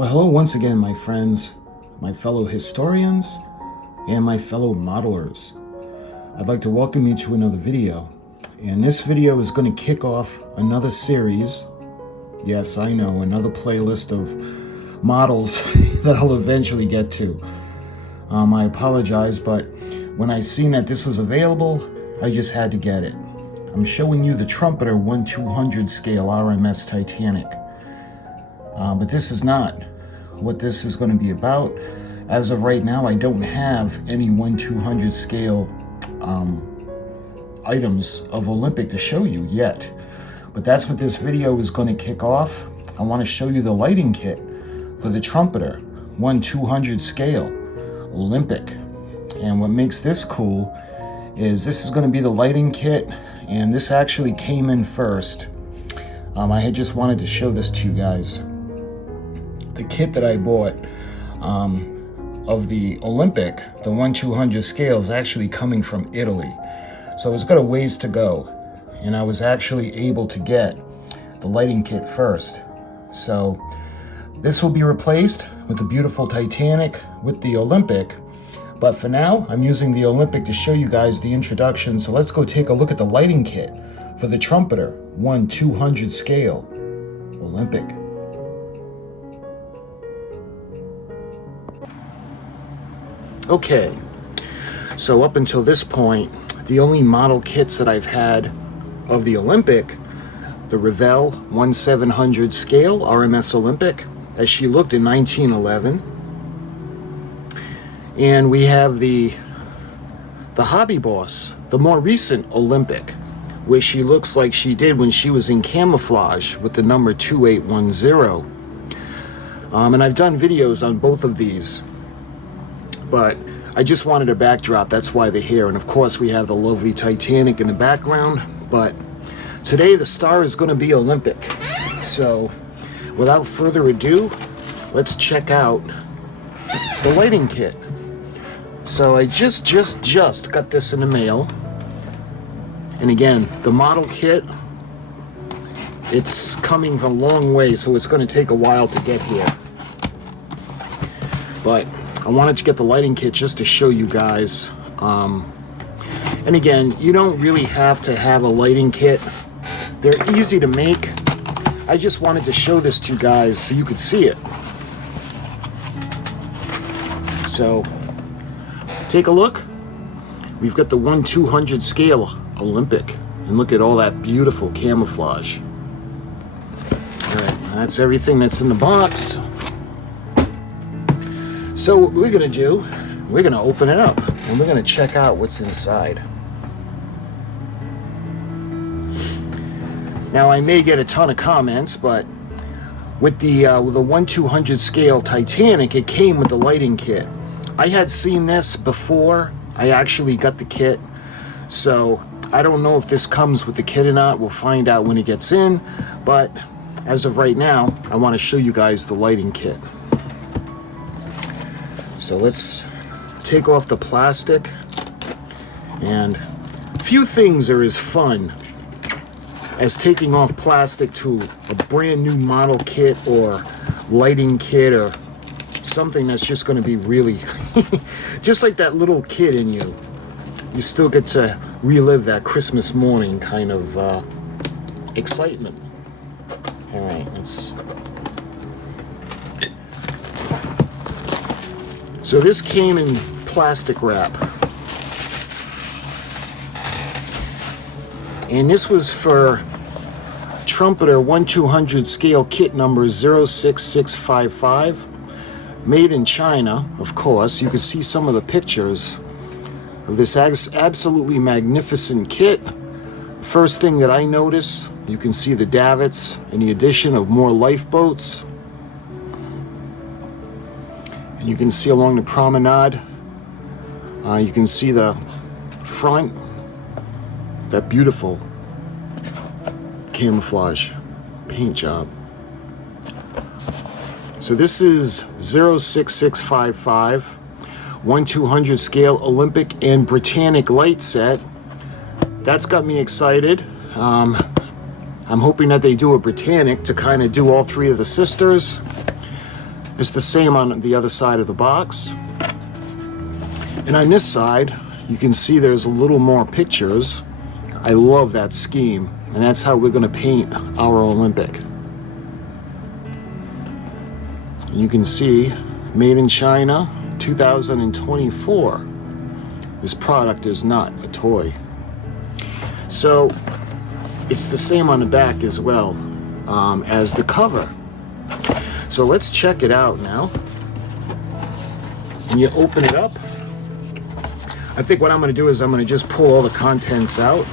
Well, hello once again, my friends, my fellow historians, and my fellow modelers. I'd like to welcome you to another video. And this video is going to kick off another series. Yes, I know, another playlist of models that I'll eventually get to. I apologize, but when I seen that this was available, I just had to get it. I'm showing you the Trumpeter 1/200 scale RMS Titanic. But this is not what this is going to be about. As of right now, I don't have any 1/200 scale items of Olympic to show you yet. But that's what this video is going to kick off. I want to show you the lighting kit for the Trumpeter 1/200 scale Olympic. And what makes this cool is this is going to be the lighting kit, and this actually came in first. I had just wanted to show this to you guys. The kit that I bought of the Olympic, the 1/200 scale, is actually coming from Italy. So it's got a ways to go, and I was actually able to get the lighting kit first. So this will be replaced with the beautiful Titanic with the Olympic. But for now, I'm using the Olympic to show you guys the introduction. So let's go take a look at the lighting kit for the Trumpeter 1/200 scale Olympic. Okay, so up until this point, the only model kits that I've had of the Olympic, the Revell 1/700 scale RMS Olympic, as she looked in 1911. And we have the Hobby Boss, the more recent Olympic, where she looks like she did when she was in camouflage with the number 2810. And I've done videos on both of these, but I just wanted a backdrop, that's why they're here. And of course we have the lovely Titanic in the background, but today the star is going to be Olympic. So without further ado, let's check out the lighting kit. So I just got this in the mail. And again, the model kit, it's coming from a long way, so it's going to take a while to get here. But I wanted to get the lighting kit just to show you guys. And again, you don't really have to have a lighting kit. They're easy to make. I just wanted to show this to you guys so you could see it. So take a look. We've got the 1/200 scale Olympic, and look at all that beautiful camouflage. All right, that's everything that's in the box. So what we're gonna do, we're gonna open it up and we're gonna check out what's inside. Now I may get a ton of comments, but with the 1/200 scale Titanic, it came with the lighting kit. I had seen this before I actually got the kit, so I don't know if this comes with the kit or not. We'll find out when it gets in, but as of right now, I want to show you guys the lighting kit. So let's take off the plastic, and few things are as fun as taking off plastic to a brand new model kit or lighting kit or something that's just going to be really just like that little kid in you. You still get to relive that Christmas morning kind of excitement. All right, let's. So this came in plastic wrap, and this was for Trumpeter 1/200 scale kit number 06655, made in China, of course. You can see some of the pictures of this absolutely magnificent kit. First thing that I notice, you can see the davits and the addition of more lifeboats. And you can see along the promenade, you can see the front, that beautiful camouflage paint job. So this is 06655, 1/200 scale Olympic and Britannic light set. That's got me excited. I'm hoping that they do a Britannic to kind of do all three of the sisters. It's the same on the other side of the box. And on this side, you can see there's a little more pictures. I love that scheme, and that's how we're going to paint our Olympic. You can see, made in China, 2024. This product is not a toy. So, it's the same on the back as well as the cover. So let's check it out now. And you open it up. I think what I'm going to do is I'm going to just pull all the contents out.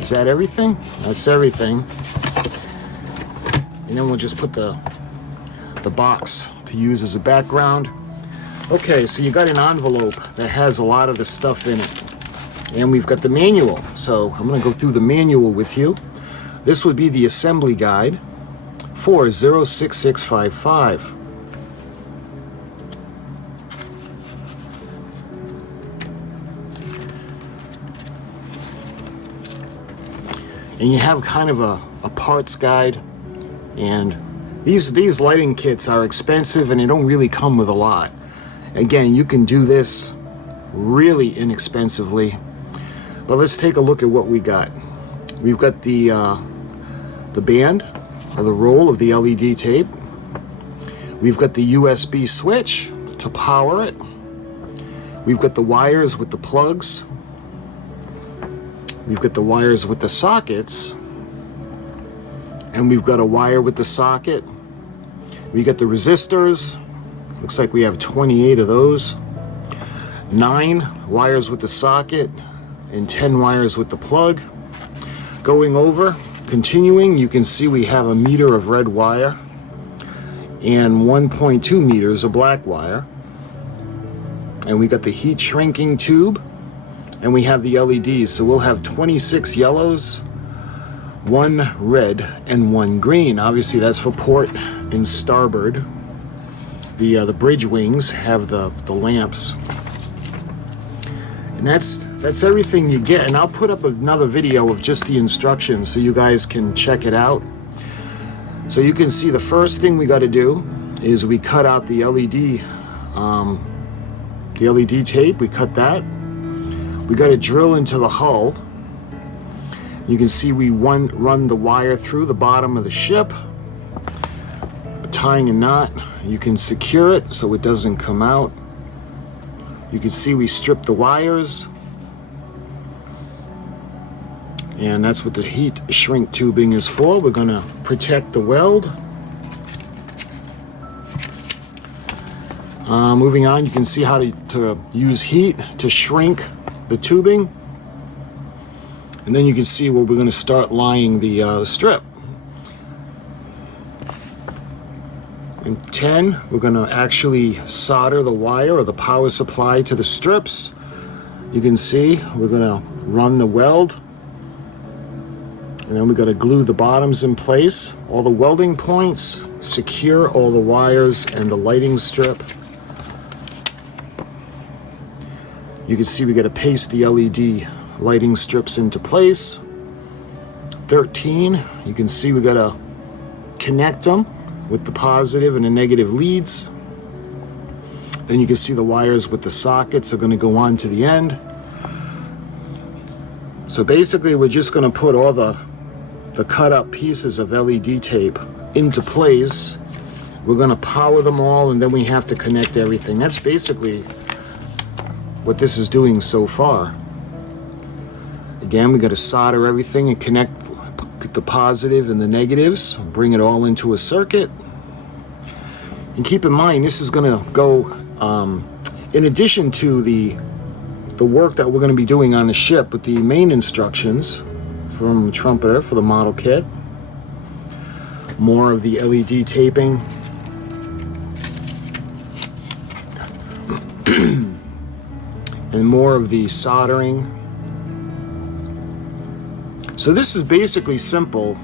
Is that everything? That's everything. And then we'll just put the box to use as a background. Okay, so you got an envelope that has a lot of the stuff in it. And we've got the manual. So I'm going to go through the manual with you. This would be the assembly guide for 06655. And you have kind of a parts guide, and these lighting kits are expensive and they don't really come with a lot. Again, you can do this really inexpensively, but let's take a look at what we got. We've got the band, or the roll of the LED tape. We've got the USB switch to power it. We've got the wires with the plugs. We've got the wires with the sockets, and we've got a wire with the socket. We got the resistors. Looks like we have 28 of those. 9 wires with the socket and 10 wires with the plug. Going over, continuing, you can see we have a meter of red wire and 1.2 meters of black wire. And we got the heat shrinking tube. And we have the LEDs, so we'll have 26 yellows, 1 red, and 1 green. Obviously, that's for port and starboard. The bridge wings have the lamps. And that's everything you get. And I'll put up another video of just the instructions so you guys can check it out. So you can see the first thing we got to do is we cut out the LED tape. We cut that. We got to drill into the hull. You can see we run the wire through the bottom of the ship, tying a knot. You can secure it so it doesn't come out. You can see we strip the wires, and that's what the heat shrink tubing is for. We're going to protect the weld. Moving on, you can see how to use heat to shrink the tubing, and then you can see where we're going to start lining the strip. And 10, we're going to actually solder the wire or the power supply to the strips. You can see we're going to run the weld, and then we're going to glue the bottoms in place, all the welding points, secure all the wires and the lighting strip. You can see we got to paste the LED lighting strips into place. 13, you can see we got to connect them with the positive and the negative leads. Then you can see the wires with the sockets are going to go on to the end. So basically we're just going to put all the cut up pieces of LED tape into place. We're going to power them all, and then we have to connect everything. That's basically what this is doing so far. Again, we got to solder everything and connect the positive and the negatives, bring it all into a circuit. And keep in mind, this is going to go in addition to the work that we're going to be doing on the ship with the main instructions from Trumpeter for the model kit. More of the LED taping. And more of the soldering. So this is basically simple.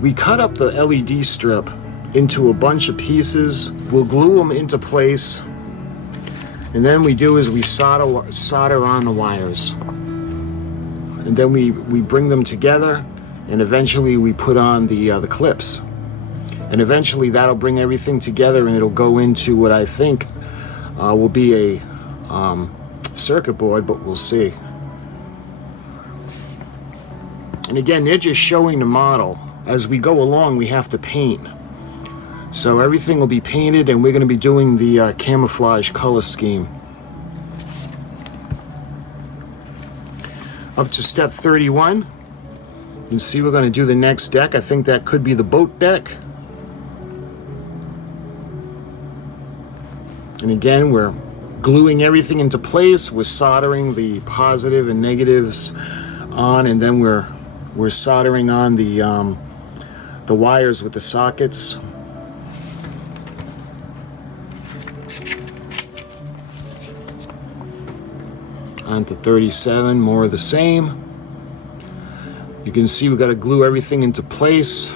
We cut up the LED strip into a bunch of pieces. We'll glue them into place. And then we do is we solder on the wires. And then we bring them together, and eventually we put on the clips. And eventually that'll bring everything together and it'll go into what I think will be a circuit board, but we'll see. And again, they're just showing the model. As we go along, we have to paint. So everything will be painted, and we're going to be doing the camouflage color scheme. Up to step 31. You can see we're going to do the next deck. I think that could be the boat deck. And again, we're gluing everything into place. We're soldering the positive and negatives on, and then we're soldering on the wires with the sockets. On to 37, more of the same. You can see we got to glue everything into place.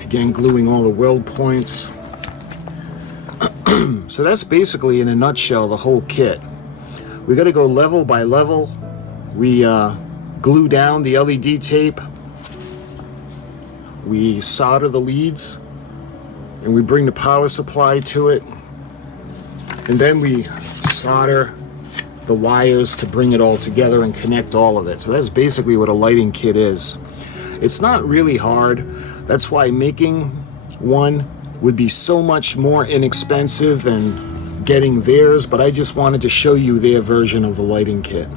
Again, gluing all the weld points. So that's basically, in a nutshell, the whole kit. We got to go level by level. We glue down the LED tape. We solder the leads. And we bring the power supply to it. And then we solder the wires to bring it all together and connect all of it. So that's basically what a lighting kit is. It's not really hard. That's why making one would be so much more inexpensive than getting theirs, but I just wanted to show you their version of the lighting kit.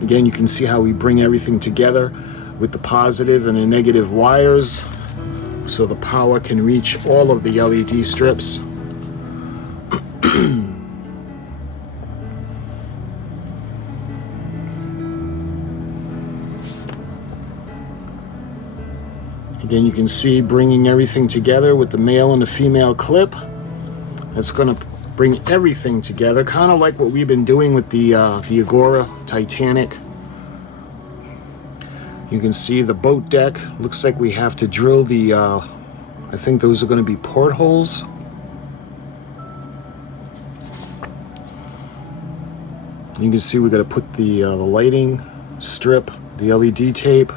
Again, you can see how we bring everything together with the positive and the negative wires, so the power can reach all of the LED strips. Again, you can see bringing everything together with the male and the female clip. That's going to bring everything together, kind of like what we've been doing with the Agora Titanic. You can see the boat deck. Looks like we have to drill the, I think those are going to be portholes. You can see we got to put the lighting strip, the LED tape,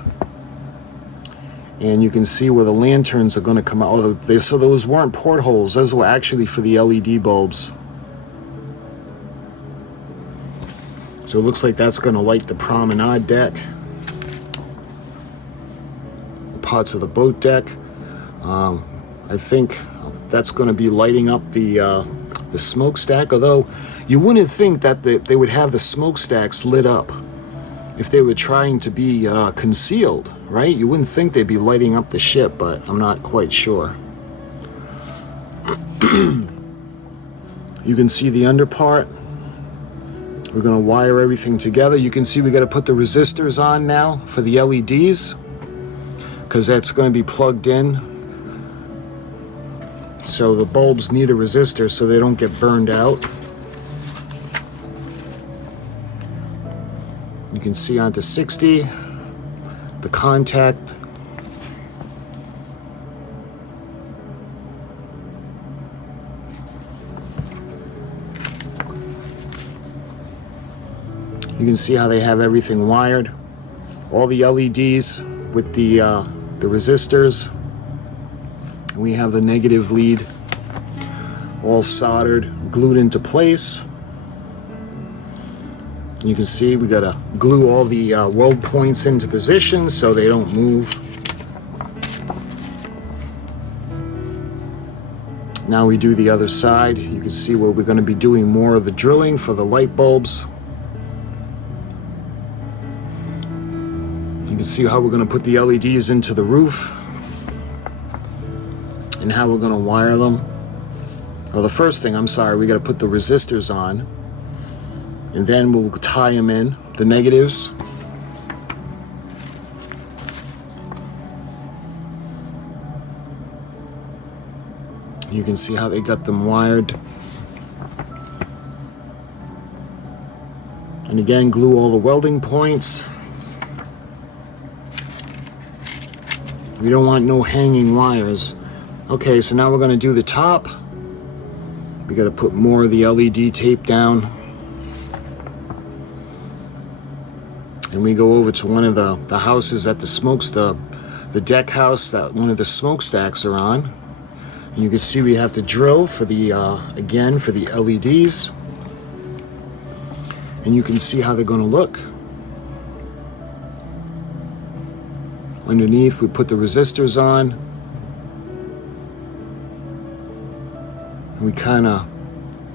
and you can see where the lanterns are going to come out. Oh, so those weren't portholes; those were actually for the LED bulbs. So it looks like that's going to light the promenade deck. Parts of the boat deck. I think that's going to be lighting up the smokestack, although you wouldn't think that they would have the smokestacks lit up if they were trying to be concealed, right? You wouldn't think they'd be lighting up the ship, but I'm not quite sure. You can see the under part. We're going to wire everything together. You can see we got to put the resistors on now for the LEDs, because that's going to be plugged in. So the bulbs need a resistor so they don't get burned out. You can see onto 60, the contact. You can see how they have everything wired. All the LEDs with the resistors. We have the negative lead all soldered, glued into place. And you can see we gotta glue all the weld points into position so they don't move. Now we do the other side. You can see where we're gonna be doing more of the drilling for the light bulbs. You can see how we're going to put the LEDs into the roof and how we're going to wire them. Well, the first thing, I'm sorry, we got to put the resistors on, and then we'll tie them in, the negatives. You can see how they got them wired. And again, glue all the welding points. We don't want no hanging wires. Okay, so now we're going to do the top. We got to put more of the LED tape down. and we go over to one of the houses at the deck house that one of the smokestacks are on. And you can see we have to drill for the, again, for the LEDs. And you can see how they're gonna look. Underneath, we put the resistors on. And we kind of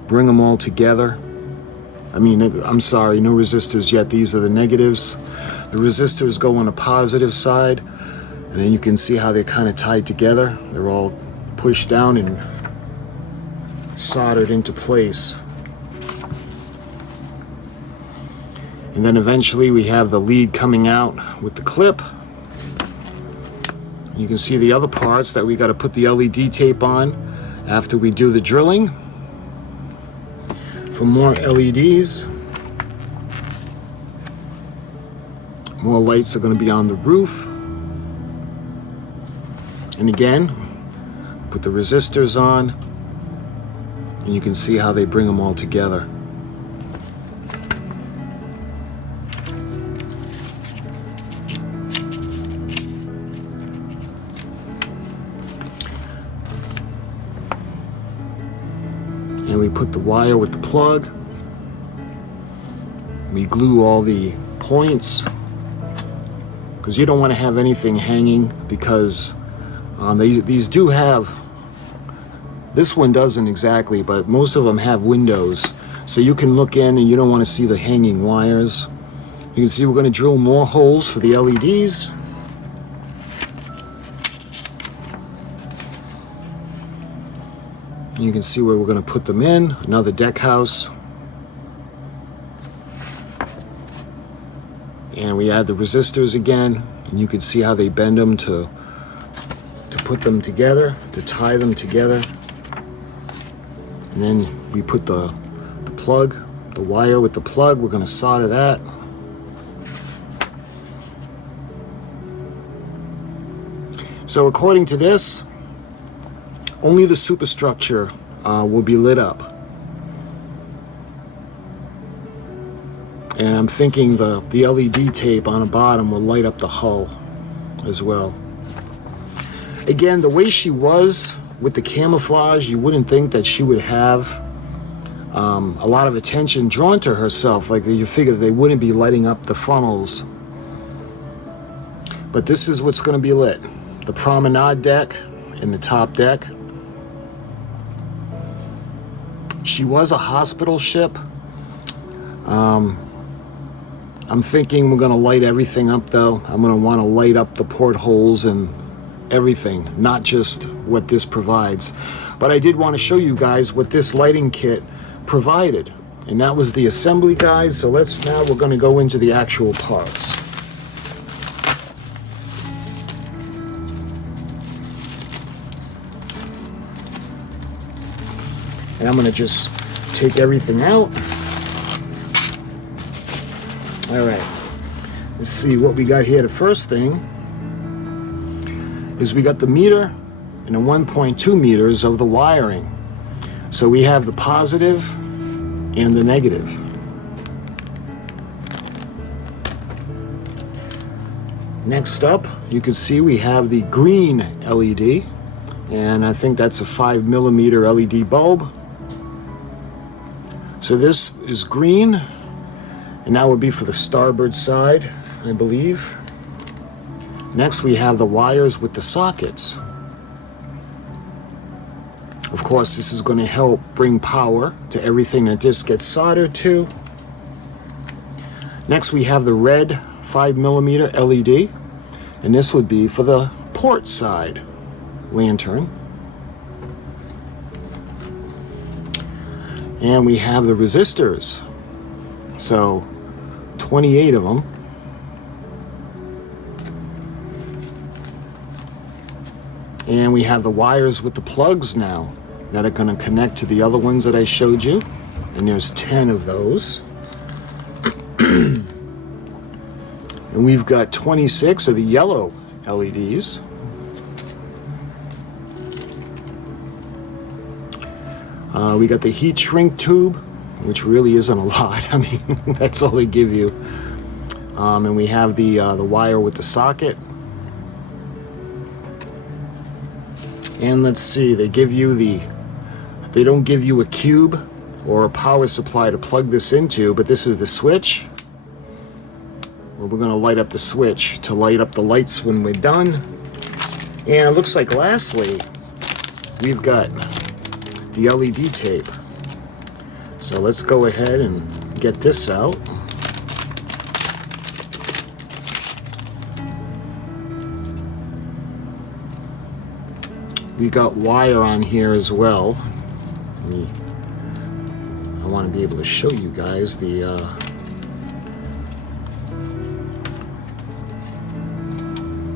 bring them all together. I mean, I'm sorry, no resistors yet. These are the negatives. The resistors go on the positive side. And then you can see how they're kind of tied together. They're all pushed down and soldered into place. And then eventually we have the lead coming out with the clip. You can see the other parts that we got to put the LED tape on after we do the drilling. For more LEDs, more lights are going to be on the roof. And again, put the resistors on, and you can see how they bring them all together. And we put the wire with the plug. We glue all the points, because you don't want to have anything hanging, because these do have, this one doesn't exactly, but most of them have windows. So you can look in and you don't want to see the hanging wires. You can see we're going to drill more holes for the LEDs. You can see where we're going to put them in, another deck house. And we add the resistors again, and you can see how they bend them to put them together, to tie them together. And then we put the plug, the wire with the plug, we're going to solder that. So according to this, only the superstructure will be lit up. And I'm thinking the LED tape on the bottom will light up the hull as well. Again, the way she was with the camouflage, you wouldn't think that she would have a lot of attention drawn to herself. Like, you figure they wouldn't be lighting up the funnels. But this is what's going to be lit. The promenade deck and the top deck. She was a hospital ship. I'm thinking we're going to light everything up, though. I'm going to want to light up the portholes and everything, not just what this provides. But I did want to show you guys what this lighting kit provided. And that was the assembly, guys. So now we're going to go into the actual parts. And I'm going to just take everything out. All right, let's see what we got here. The first thing is we got the meter and the 1.2 meters of the wiring. So we have the positive and the negative. Next up, you can see we have the green LED, and I think that's a 5mm LED bulb. So this is green, and that would be for the starboard side, I believe. Next, we have the wires with the sockets. Of course, this is going to help bring power to everything that this gets soldered to. Next, we have the red 5mm LED, and this would be for the port side lantern. And we have the resistors. So 28 of them. And we have the wires with the plugs now that are going to connect to the other ones that I showed you. And there's 10 of those. And we've got 26 of the yellow LEDs. We got the heat shrink tube, which really isn't a lot. I mean, that's all they give you. And we have the wire with the socket. And let's see, they don't give you a cube or a power supply to plug this into, but this is the switch. Well, we're going to light up the switch to light up the lights when we're done. And it looks like lastly, we've got the LED tape. So let's go ahead and get this out. We got wire on here as well. I want to be able to show you guys the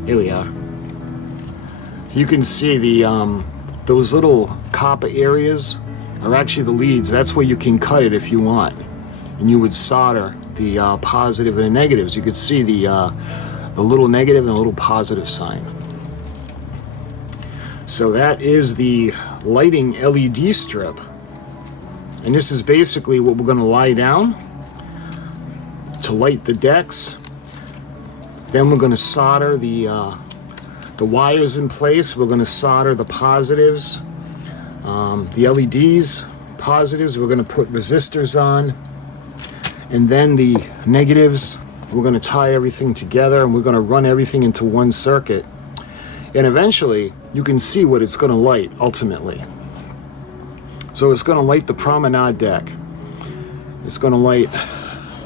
here we are. So you can see the those little copper areas are actually the leads. That's where you can cut it if you want, and you would solder the positive and the negatives. You could see the little negative and the little positive sign. So that is the lighting LED strip, and this is basically what we're going to lie down to light the decks. Then we're going to solder the wires in place. We're going to solder the positives, the LEDs positives. We're going to put resistors on, and then the negatives. We're going to tie everything together, and we're going to run everything into one circuit. And eventually, you can see what it's going to light ultimately. So it's going to light the promenade deck. It's going to light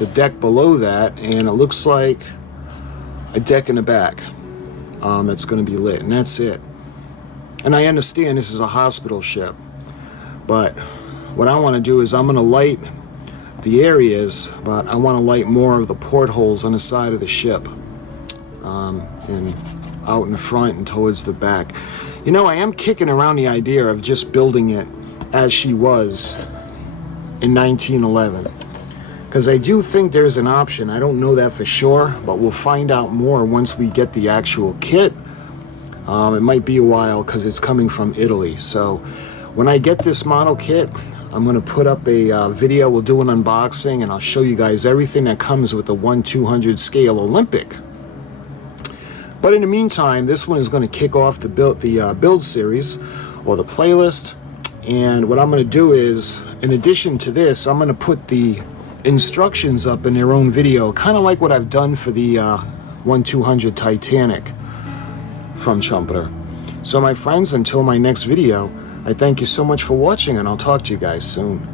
the deck below that, and it looks like a deck in the back that's going to be lit, and that's it. And I understand this is a hospital ship, but what I want to do is I'm going to light the areas, but I want to light more of the portholes on the side of the ship, and out in the front and towards the back. You know, I am kicking around the idea of just building it as she was in 1911, because I do think there's an option. I don't know that for sure, but we'll find out more once we get the actual kit. It might be a while because it's coming from Italy. So when I get this model kit, I'm going to put up a video. We'll do an unboxing, and I'll show you guys everything that comes with the 1/200 scale Olympic. But in the meantime, this one is going to kick off the build series, or the playlist. And what I'm going to do is, in addition to this, I'm going to put the instructions up in their own video, kind of like what I've done for the 1/200 Titanic from Trumpeter. So my friends, until my next video, I thank you so much for watching, and I'll talk to you guys soon.